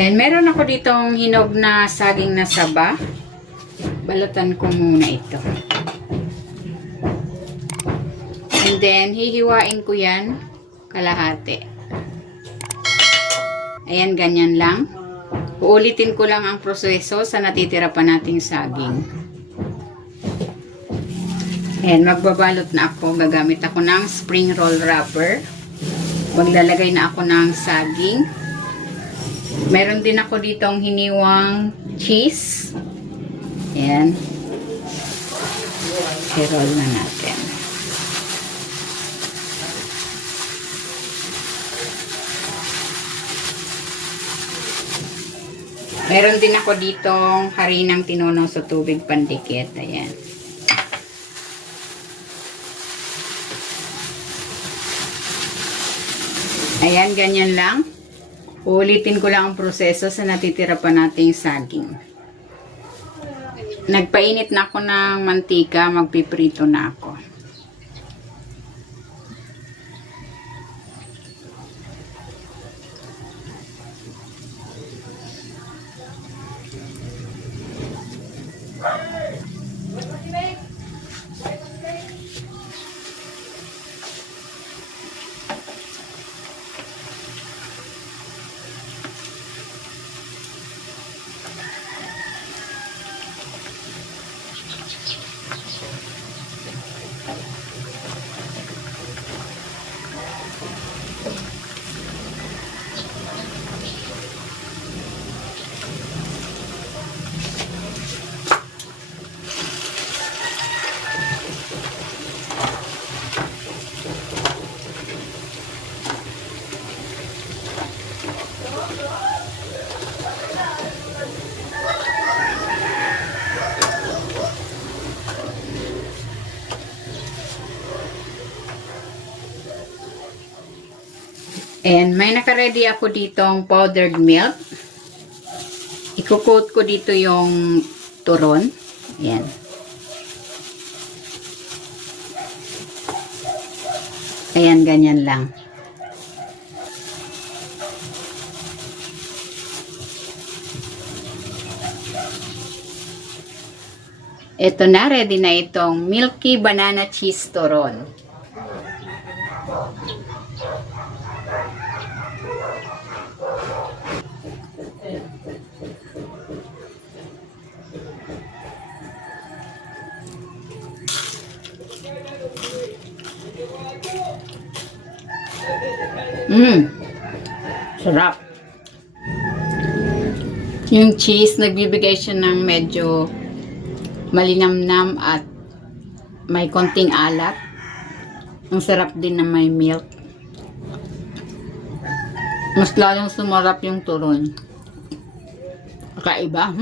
And meron ako ditong hinog na saging na saba. Balatan ko muna ito. And then, hihiwain ko yan kalahati. Ayan, ganyan lang. Uulitin ko lang ang proseso sa natitira pa nating saging. Ayan, magbabalot na ako. Gagamit ako ng spring roll wrapper. Maglalagay na ako ng saging. Meron din ako ditong hiniwang cheese. Ayan. I-roll na natin. Meron din ako ditong harinang tinunaw sa tubig pandikit. Ayan. Ayan, ganyan lang. Ulitin ko lang ang proseso sa natitira pa nating saging. Nagpainit na ako ng mantika, magpiprito na ako. And may naka-ready ako ditong powdered milk. Iko-coat ko dito yung turon. Ayan. Ayan, ganyan lang. Ito na, ready na itong milky banana cheese turon. Sarap. Yung cheese, nagbibigay siya ng medyo malinamnam at may konting alat. Ang sarap din na may milk. Mas lalong sumarap yung turon. Kakaiba.